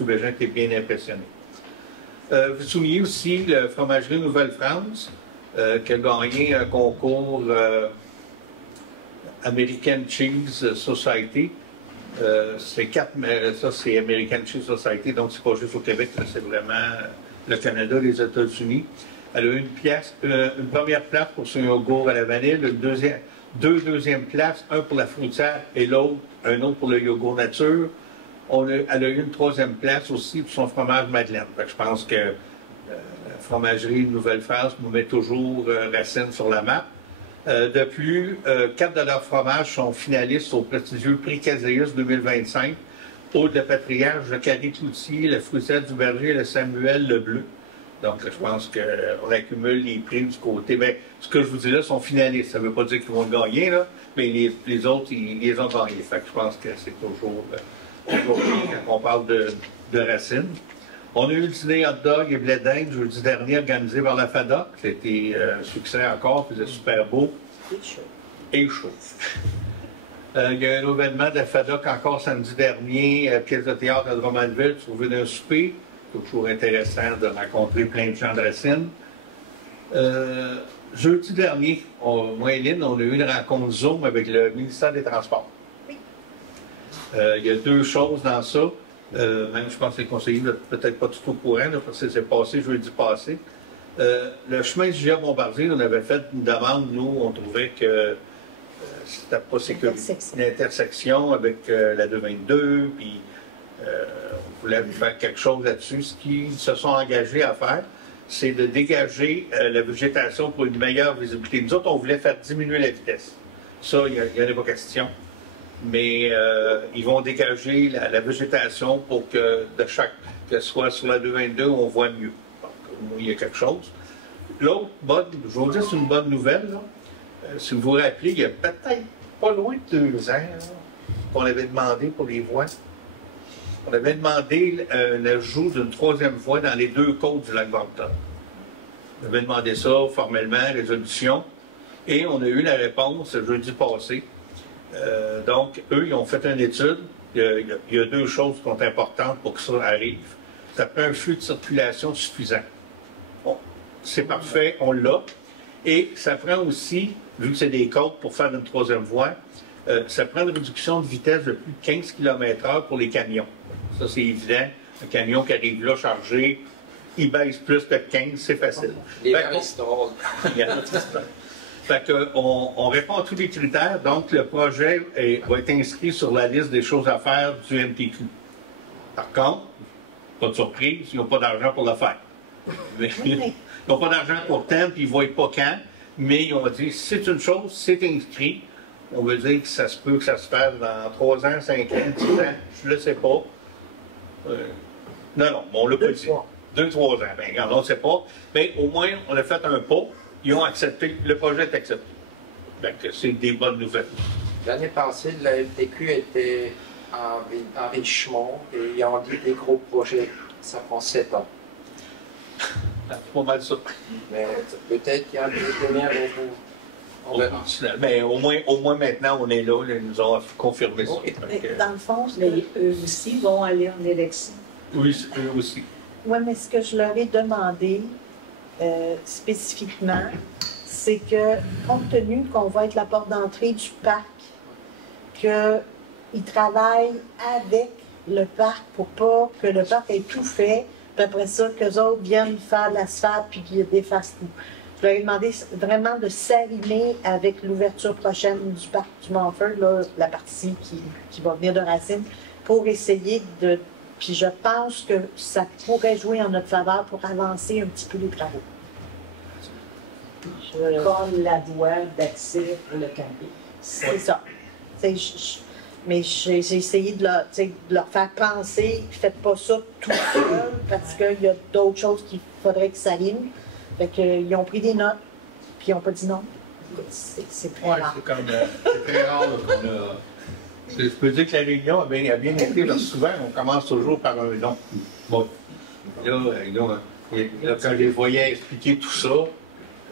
Bégin était bien impressionné. Vous soulignez aussi la fromagerie Nouvelle-France, qui a gagné un concours American Cheese Society. Ça, c'est American Cheese Society, donc c'est pas juste au Québec, c'est vraiment le Canada, les États-Unis. Elle a eu une première place pour son yogourt à la vanille, deux deuxièmes places, un pour la fruitière et un autre pour le yogourt nature. Elle a eu une troisième place aussi pour son fromage Madeleine. Je pense que la fromagerie Nouvelle-France nous met toujours Racine sur la map. De plus, 4 de leurs fromages sont finalistes au prestigieux Prix Caséus 2025. Aude de Patriarche, le Carré Cloutier, la Fruitière du Berger et le Samuel le Bleu. Donc, je pense qu'on accumule les prix du côté. Mais ce que je vous dis là sont finalistes. Ça ne veut pas dire qu'ils vont le gagner, là, mais les autres, ils les ont gagnés. Fait que je pense que c'est toujours bien quand on parle de Racine. On a eu le dîner hot dog et blé d'Inde jeudi dernier organisé par la FADOC. C'était un succès encore, faisait super beau. Et chaud. Il y a un événement de la FADOC encore samedi dernier, pièce de théâtre à Drummondville, trouvé d'un souper. Toujours intéressant de rencontrer plein de gens de Racine. Jeudi dernier, moi et Lynn, on a eu une rencontre Zoom avec le ministère des Transports. Il y a deux choses dans ça. Même je pense que les conseillers ne sont peut-être pas tout au courant, là, parce que c'est passé jeudi passé. Le chemin du Giga-Bombardier, on avait fait une demande, nous, on trouvait que c'était pas sécurisé. Une intersection avec la 222, puis on voulait faire quelque chose là-dessus. Ce qu'ils se sont engagés à faire, c'est de dégager la végétation pour une meilleure visibilité. Nous autres, on voulait faire diminuer la vitesse. Ça, il n'y en a pas question. Mais ils vont dégager la végétation pour que que ce soit sur la 222, on voit mieux. Donc, il y a quelque chose. L'autre je vous dis, c'est une bonne nouvelle. Là. Si vous vous rappelez, il y a peut-être pas loin de 2 ans qu'on avait demandé pour les voies. On avait demandé l'ajout d'une 3e voie dans les 2 côtes du lac Bompton. On avait demandé ça formellement, résolution, et on a eu la réponse jeudi passé. Donc, eux, ils ont fait une étude. Il y a 2 choses qui sont importantes pour que ça arrive. Ça prend un flux de circulation suffisant. Bon, c'est parfait, on l'a. Et ça prend aussi, vu que c'est des côtes pour faire une 3e voie, ça prend une réduction de vitesse de plus de 15 km/h pour les camions. Ça, c'est évident. Un camion qui arrive là chargé, il baisse plus que 15, c'est facile. Fait qu'on répond à tous les critères, donc le projet va être inscrit sur la liste des choses à faire du MTQ. Par contre, pas de surprise, ils n'ont pas d'argent pour le faire. Ils n'ont pas d'argent pour temps, puis ils ne voient pas quand, mais ils ont dit, c'est une chose, c'est inscrit. On veut dire que ça se peut que ça se fasse dans 3 ans, 5 ans, 10 ans, je ne le sais pas. Non, on ne l'a pas dit. 2-3 ans, bien, regarde, on ne sait pas. Mais au moins, on a fait un pas. Ils ont accepté, le projet est accepté. Donc, c'est des bonnes nouvelles. L'année passée, la FTQ était en Richemont et ils ont dit des gros projets. Ça prend 7 ans. C'est pas mal ça. Mais peut-être qu'il y a des dernières avec vous. On verra. Mais au moins maintenant, on est là. Ils nous ont confirmé ça. Dans le fond, eux aussi vont aller en élection. Oui, eux aussi. Oui, mais ce que je leur ai demandé spécifiquement, c'est que, compte tenu qu'on va être la porte d'entrée du parc, qu'ils travaillent avec le parc pour pas que le parc ait tout fait, puis après ça, qu'eux autres viennent faire de l'asphalte puis qu'ils défassent tout. Je leur ai demandé vraiment de s'aligner avec l'ouverture prochaine du parc du Montford, là, la partie qui va venir de Racine, pour essayer de... Puis je pense que ça pourrait jouer en notre faveur pour avancer un petit peu les travaux. Comme la voie d'accès pour le camping. C'est ça. Mais j'ai essayé de leur faire penser, faites pas ça tout seul, parce qu'il y a d'autres choses qu'il faudrait que ça s'alignent. Fait qu'ils ont pris des notes, puis ils n'ont pas dit non. C'est très rare. C'est très rare qu'on a Je peux dire que la réunion a bien été, parce que souvent, on commence toujours par un nom. Bon, là, quand je les voyais expliquer tout ça,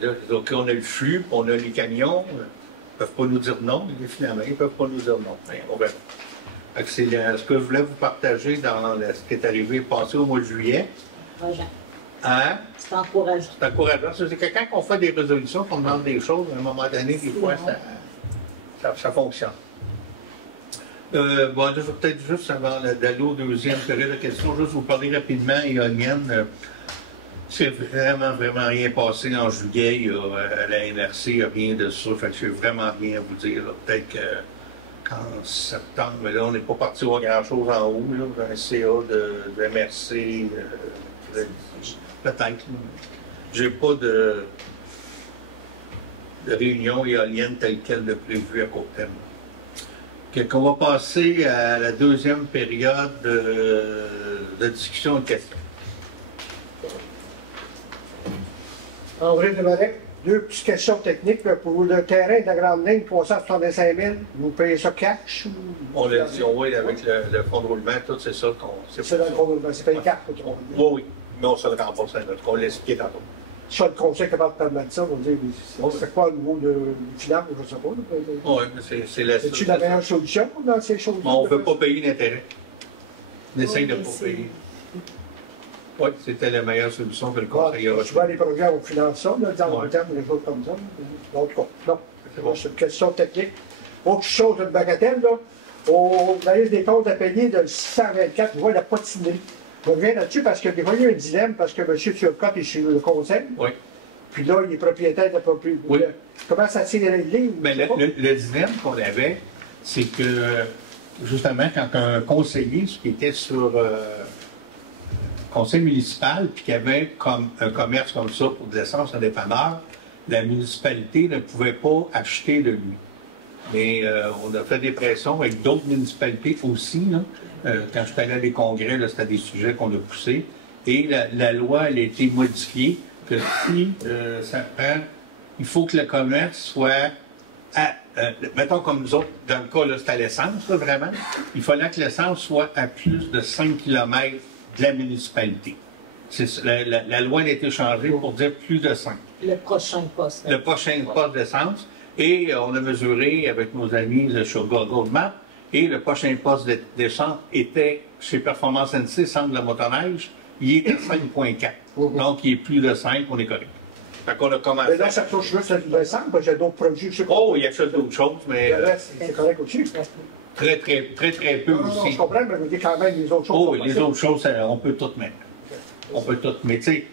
là, OK, on a le flux, puis on a les camions, ils ne peuvent pas nous dire non, mais finalement, ils ne peuvent pas nous dire non. Mais on verra. C'est ce que je voulais vous partager dans ce qui est arrivé passé au mois de juillet. Hein? C'est encourageant. C'est encourageant. C'est que quand on fait des résolutions, qu'on demande des choses, à un moment donné, des fois, ça fonctionne. Bon, je vais peut-être juste, avant d'aller au deuxième période de questions, juste vous parler rapidement, éolienne. C'est vraiment rien passé en juillet. À la NRC, il n'y a rien de ça. Fait que je n'ai vraiment rien à vous dire. Peut-être qu'en septembre, mais là, on n'est pas parti voir grand-chose en haut. Là, un CA de MRC, peut-être. J'ai pas de réunion éolienne telle quelle de prévue à court terme. On va passer à la deuxième période de discussion et de questions. André Desmarais, deux petites questions techniques. Pour le terrain de la grande ligne, 365 000, vous payez ça cash? On l'a dit, oui, avec le fonds de roulement, tout, c'est ça qu'on... C'est dans le fonds de roulement, c'est payé cash. Oui, mais on se le rembourse à notre qu'on l'a expliqué tantôt. Ça, le conseil capable de permettre ça, on va dire, c'est quoi le niveau de finance, je ne sais pas. Oui, mais c'est la... C'est-tu la meilleure solution dans ces choses-là? On ne veut pas payer d'intérêt. On essaye de ne pas payer. Oui, c'était la meilleure solution que le conseil a reçue. Souvent, les projets, on finance ça, dans le long terme, des choses comme ça. En tout cas, non. C'est une question technique. Autre chose, une bagatelle, là. On a eu des comptes à payer de 624, vous voyez la potinerie. Je reviens là-dessus parce que des fois, il y a un dilemme, parce que M. Turcotte est chez le conseil. Oui. Puis là, il est propriétaire de la propriété. Oui. Comment ça tire les lignes? Mais le dilemme qu'on avait, c'est que, justement, quand un conseiller, ce qui était sur conseil municipal, puis qu'il y avait comme un commerce comme ça pour de l'essence à dépanneur, la municipalité ne pouvait pas acheter de lui. Mais on a fait des pressions avec d'autres municipalités aussi. Là. Quand je suis allé à des congrès, c'était des sujets qu'on a poussés. Et la loi, elle a été modifiée que si ça prend, il faut que le commerce soit mettons comme nous autres, dans le cas, là, c'était l'essence, vraiment. Il fallait que l'essence soit à plus de 5 km de la municipalité. La loi a été changée pour dire plus de 5. Le prochain poste. Le prochain poste d'essence. Et on a mesuré avec nos amis sur Google Maps. Et le prochain poste d'essence était chez Performance NC, centre de la motoneige. Il est à 5,4. Donc, il est plus de 5, on est correct. Fait qu'on a commencé. Mais là, ça touche juste à l'essence, parce qu'il y a d'autres produits. Oh, il y a d'autres choses, mais. C'est correct aussi. Très peu aussi. Non, je comprends, mais je vous dis quand même les autres choses. Oh, les autres choses, on peut tout mettre. On peut tout. Mais tu sais,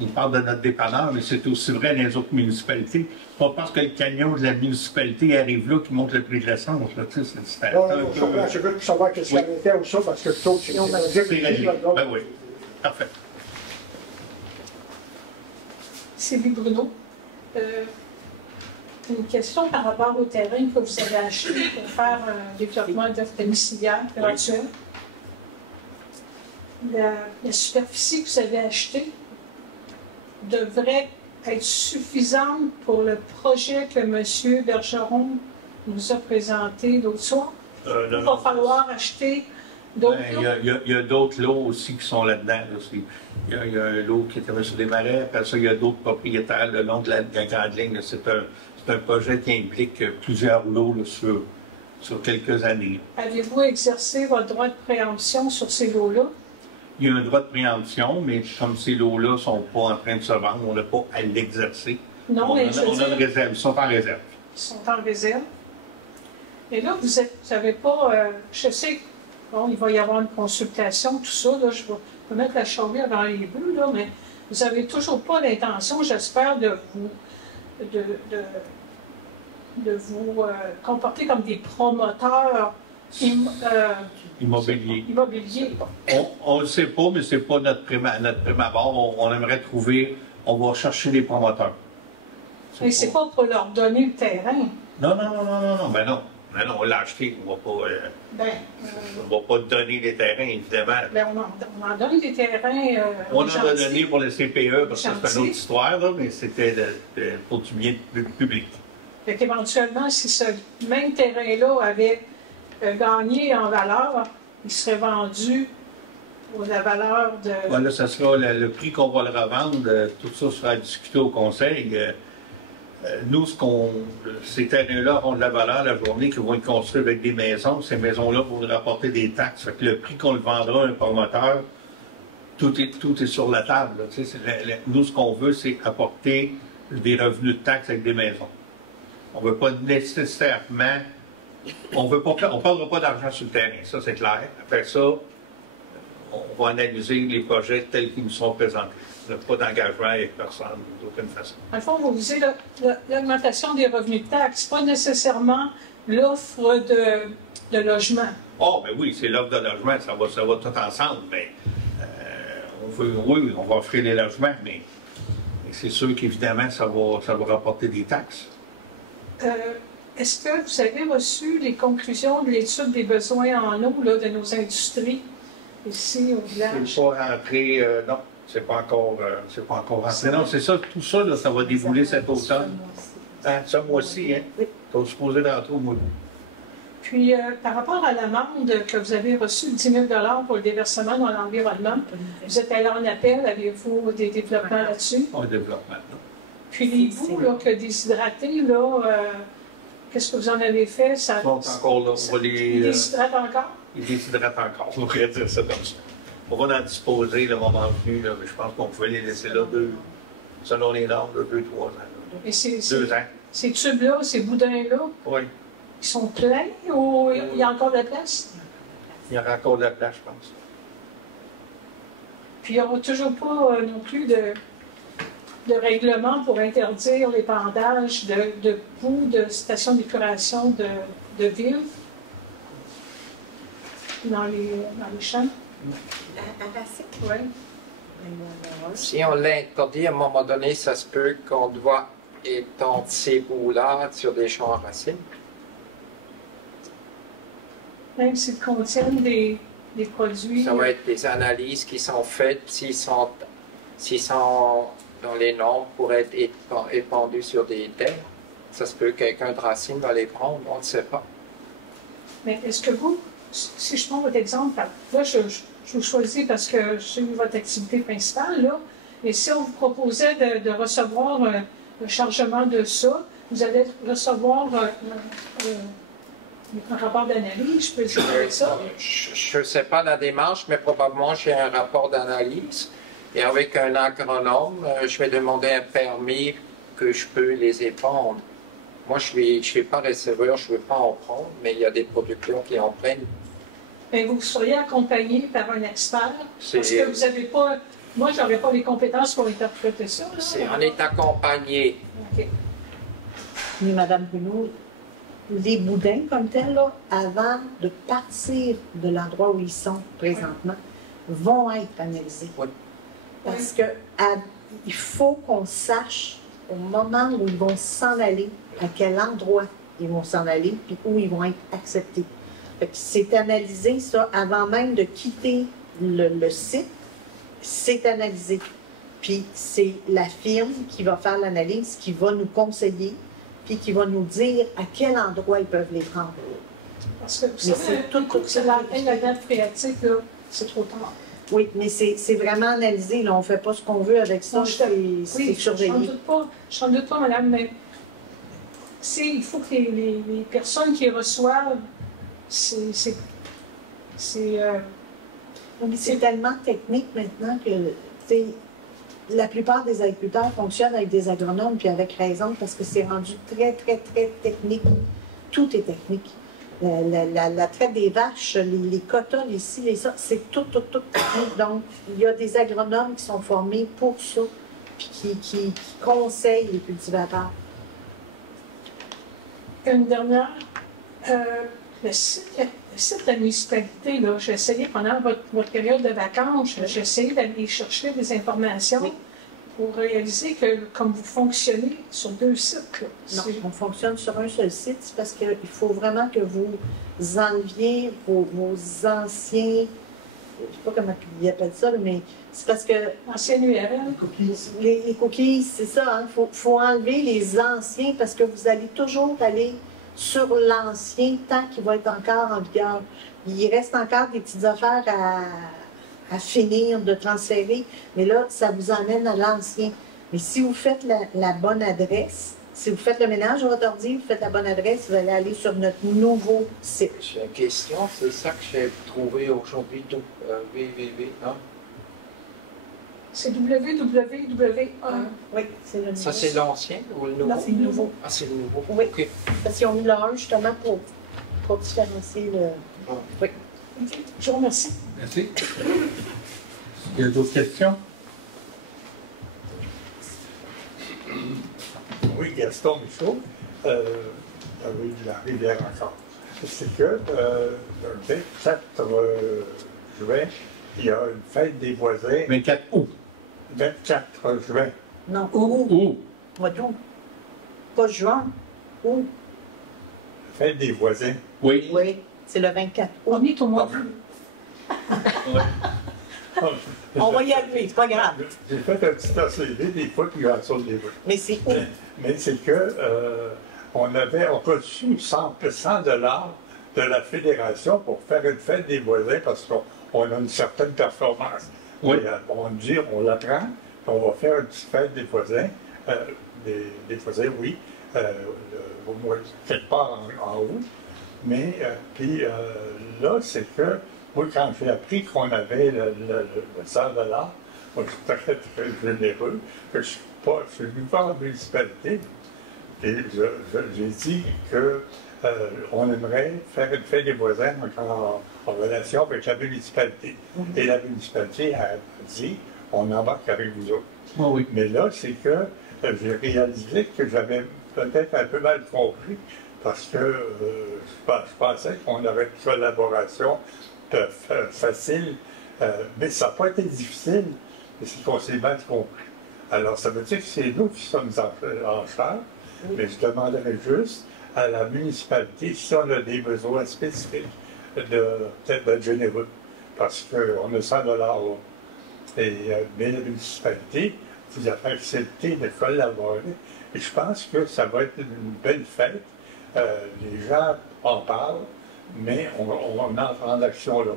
on parle de notre dépanneur, mais c'est aussi vrai dans les autres municipalités. C'est pas parce que le camion de la municipalité arrive là qu'il monte le prix de l'essence. Non, je comprends. C'est juste pour savoir que c'est la était ou ça, parce que plutôt, c'est réglé. Ben oui. Parfait. Sylvie Bruno. Une question par rapport au terrain que vous avez acheté pour faire un développement d'offres domiciliaires éventuel. La superficie que vous avez achetée devrait être suffisante pour le projet que M. Bergeron nous a présenté l'autre soir? Il va falloir acheter d'autres lots? Il y a d'autres lots aussi qui sont là-dedans. Aussi. Il y a un lot qui était sur des marais, après ça, il y a d'autres propriétaires le long de la grande ligne. C'est un projet qui implique plusieurs lots là, sur quelques années. Avez-vous exercé votre droit de préemption sur ces lots-là? Il y a un droit de préemption, mais comme ces lots-là ne sont pas en train de se vendre, on n'a pas à l'exercer. Non, mais je veux dire, une réserve. Ils sont en réserve. Ils sont en réserve. Et là, vous n'avez pas... je sais qu'il va y avoir une consultation, tout ça. Là, je vais mettre la charrue avant les bœufs, là, mais vous n'avez toujours pas l'intention, j'espère, de vous comporter comme des promoteurs immobilier. On ne le sait pas, mais ce n'est pas notre prime abord. On aimerait trouver, on va chercher des promoteurs. Mais c'est pas pour leur donner le terrain. Non. Ben non, on l'a acheté. On ne va pas donner les terrains, évidemment. Ben on en donne des terrains. On en a donné pour le CPE, parce que c'est une autre histoire, là, mais c'était pour du bien public. Fait qu'éventuellement, si ce même terrain-là avait gagné en valeur, il serait vendu pour la valeur de... Ouais, là, ça sera le prix qu'on va le revendre. Tout ça sera discuté au conseil. Nous, ces terrains-là auront de la valeur la journée qu'ils vont être construits avec des maisons. Ces maisons-là vont nous rapporter des taxes. Fait que le prix qu'on le vendra à un promoteur, tout est sur la table. Tu sais, nous, ce qu'on veut, c'est apporter des revenus de taxes avec des maisons. On ne veut pas nécessairement... On ne parlera pas d'argent sur le terrain, ça c'est clair. Après ça, on va analyser les projets tels qu'ils nous sont présentés. On n'a pas d'engagement avec personne, d'aucune façon. En fond, vous visez l'augmentation des revenus de taxes, pas nécessairement l'offre de logement. Oh, ben oui, c'est l'offre de logement, ça va tout ensemble, mais oui, on va offrir les logements, mais c'est sûr qu'évidemment, ça va rapporter des taxes. Est-ce que vous avez reçu les conclusions de l'étude des besoins en eau là, de nos industries ici au village? C'est pas rentré, non, c'est pas encore rentré. Non, c'est ça, tout ça, là, ça va débouler cet automne. Ce mois-ci, hein? Oui. Tu es supposé rentrer au mois d'août. Puis, par rapport à l'amende que vous avez reçue, 10 000 $ pour le déversement dans l'environnement, vous êtes allé en appel, avez-vous des développements là-dessus? Un développement, non. Puis, vous, là, que déshydraté, là, qu'est-ce que vous en avez fait? Ils sont encore là. Ils déshydratent encore? Ils déshydratent encore, on pourrait dire ça comme ça. On va en disposer le moment venu, là, mais je pense qu'on pouvait les laisser là selon les normes, 2-3 ans. Et 2 ans. Ces tubes-là, ces boudins-là, oui. Ils sont pleins ou il y a encore de la place? Il y aura encore de la place, je pense. Puis il n'y aura toujours pas non plus de règlement pour interdire l'épandage de boues de stations d'épuration de ville dans les champs? À Racine? Oui. Si on l'interdit, à un moment donné, ça se peut qu'on doit étendre ces boues-là sur des champs à racines. Même s'ils contiennent des produits... Ça va être des analyses qui sont faites s'ils sont dans les normes pour être épandus sur des terres. Ça se peut que quelqu'un de Racine va les prendre, on ne sait pas. Mais est-ce que vous, si je prends votre exemple, là je vous choisis parce que c'est votre activité principale, là, et si on vous proposait de recevoir le chargement de ça, vous allez recevoir un rapport d'analyse, je peux dire ça? Je ne sais pas la démarche, mais probablement j'ai un rapport d'analyse. Et avec un agronome, je vais demander un permis que je peux les épandre. Moi, je ne suis pas receveur, je ne veux pas en prendre, mais il y a des producteurs qui en prennent. Mais vous seriez accompagné par un expert? Parce que vous n'avez pas... Moi, je n'aurais pas les compétences pour interpréter ça. On est accompagné. OK. Mais Mme Bruno, les boudins comme tels, là, avant de partir de l'endroit où ils sont présentement, vont être analysés. Oui. Parce que il faut qu'on sache au moment où ils vont s'en aller, à quel endroit ils vont s'en aller, puis où ils vont être acceptés. C'est analysé ça avant même de quitter le site, c'est analysé. Puis c'est la firme qui va faire l'analyse, qui va nous conseiller, puis qui va nous dire à quel endroit ils peuvent les prendre. Parce que vous savez, c'est la date phréatique, là, c'est trop tard. Oui, mais c'est vraiment analysé, là. On ne fait pas ce qu'on veut avec ça, c'est surveillé. Je n'en doute pas, madame, mais il faut que les personnes qui reçoivent, c'est tellement technique maintenant que, la plupart des agriculteurs fonctionnent avec des agronomes, puis avec raison, parce que c'est rendu très, très, très technique. Tout est technique. La traite des vaches, les quotas, les ci, les ça, c'est tout technique. Donc, il y a des agronomes qui sont formés pour ça, puis qui conseillent les cultivateurs. Une dernière. Le site de la municipalité, j'ai essayé pendant votre période de vacances, j'ai essayé d'aller chercher des informations pour réaliser que, comme vous fonctionnez sur 2 sites. Non, on fonctionne sur un seul site parce qu'il faut vraiment que vous enleviez vos anciens sais pas comment ils appellent ça, mais c'est parce que Ancienne URL. les cookies, c'est ça, il faut enlever les anciens parce que vous allez toujours aller sur l'ancien tant qu'il va être encore en vigueur. Il reste encore des petites affaires à finir de transférer, mais là, ça vous emmène à l'ancien. Mais si vous faites la bonne adresse, si vous faites le ménage de votre ordi, vous faites la bonne adresse, vous allez aller sur notre nouveau site. J'ai une question, c'est ça que j'ai trouvé aujourd'hui, www, non? C'est www.1. Oui, c'est le nouveau. Ça, c'est l'ancien ou le nouveau? Non, c'est le nouveau. Ah, c'est le nouveau. Oui, OK. parce qu'ils ont mis le 1 justement pour différencier le... Ah. Oui. OK. Je vous remercie. Merci. Il y a d'autres questions? Oui, Gaston Michaud, oui, de la Rivière encore. C'est que le 24 juin, il y a une fête des voisins. 24 août. 24 juin. Non, août. Mois d'août. Pas juin. Août. Fête des voisins. Oui. Oui, c'est le 24 août. On est au mois d'août. On va y arriver, c'est pas grave. J'ai fait un petit ACD des fois, puis j'en saute des fois. Mais c'est où? Mais c'est que on reçu 100 $ de la fédération pour faire une fête des voisins parce qu'on a une certaine performance. Oui. Et, on dit, on la prend, on va faire une petite fête des voisins. Des voisins, oui, au moins quelque part en haut. Mais puis là, c'est que moi, quand j'ai appris qu'on avait le 100 $, moi, je suis très, très généreux, que je suis venu voir la municipalité et j'ai dit qu'on aimerait faire une fête des voisins en relation avec la municipalité. Et la municipalité a dit, on embarque avec vous autres. Oh oui. Mais là, c'est que j'ai réalisé que j'avais peut-être un peu mal compris parce que je pensais qu'on aurait une collaboration facile, mais ça n'a pas été difficile, mais c'est qu'on s'est mal compris. Alors, ça veut dire que c'est nous qui sommes en charge, mais je demanderais juste à la municipalité si on a des besoins spécifiques peut-être d'être généreux, parce qu'on a 100 $. Mais la municipalité vous a accepté de collaborer, et je pense que ça va être une belle fête. Les gens en parlent, mais on entre en action là.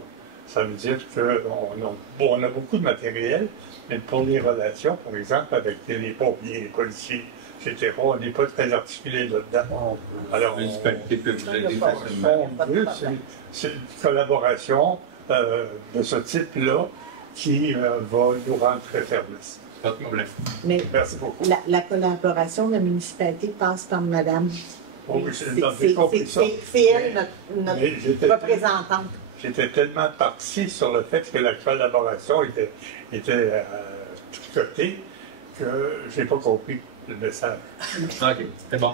Ça veut dire qu'on a beaucoup de matériel, mais pour les relations, par exemple, avec les pompiers, les policiers, etc., on n'est pas très articulé là-dedans. Alors, c'est une collaboration de ce type-là qui va nous rendre très service. Pas de problème. Mais merci beaucoup. La collaboration de la municipalité passe par madame. Oh, c'est elle notre représentante. J'étais tellement parti sur le fait que la collaboration était tricotée que je n'ai pas compris le message. OK, c'est bon.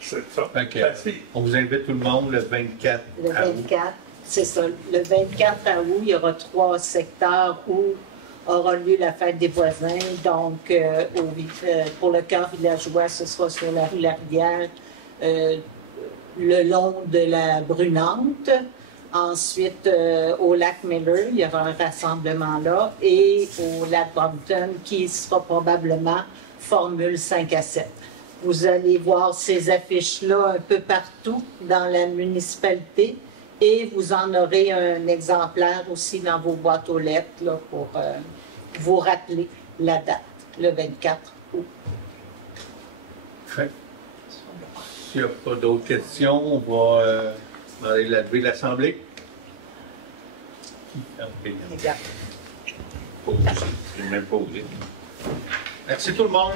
C'est ça. Okay. Merci. On vous invite tout le monde le 24 Le 24, c'est ça. Le 24 août, il y aura 3 secteurs où aura lieu la fête des voisins. Donc, pour le cœur villageois, ce sera sur la rue La Rivière, le long de la Brunante. Ensuite, au lac Miller, il y aura un rassemblement là. Et au lac Brompton, qui sera probablement formule 5 à 7. Vous allez voir ces affiches-là un peu partout dans la municipalité. Et vous en aurez un exemplaire aussi dans vos boîtes aux lettres là, pour vous rappeler la date, le 24 août. Fait. S'il n'y a pas d'autres questions, on va demander la levée de l'Assemblée. Posé. Je vais même poser. Merci tout le monde.